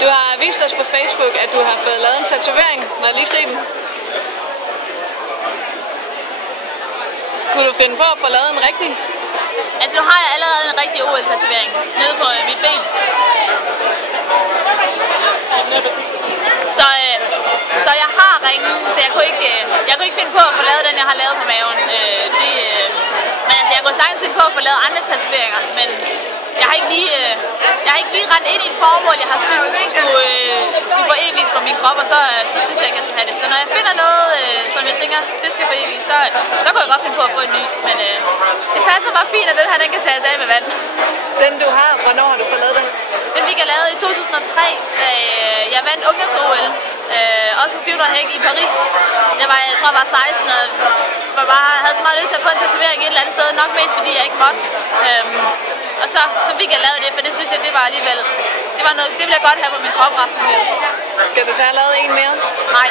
Du har vist os på Facebook, at du har fået lavet en tatovering. Må jeg lige se den? Kunne du finde på at få lavet en rigtig? Altså nu har jeg allerede en rigtig OL-tatovering nede på mit ben. Så jeg har ringen, så jeg kunne ikke finde på at få lavet den, jeg har lavet på maven. Men altså, jeg kunne sagtens finde på at få lavet andre tatoveringer, men jeg har ikke lige rendt ind i et formål, jeg har syntes skulle få evigt på min krop, og så synes jeg ikke, jeg skal have det. Så når jeg finder noget, som jeg tænker, det skal få evigt, så kunne jeg godt finde på at få en ny. Men det passer bare fint, at den her, den kan tages af med vand. Den du har, hvornår har du fået lavet den? Den fik jeg lavet i 2003, da jeg vandt ungdoms-OL. Også på 400 hæk i Paris. Jeg tror jeg var 16 og havde så meget lyst til at få en tatovering et eller andet sted. Nok mest fordi jeg ikke måtte. Og så fik jeg lavet det, for det synes jeg, det var alligevel... Det ville jeg godt have på min krop resten af livet. Skal du tage lavet en mere? Nej.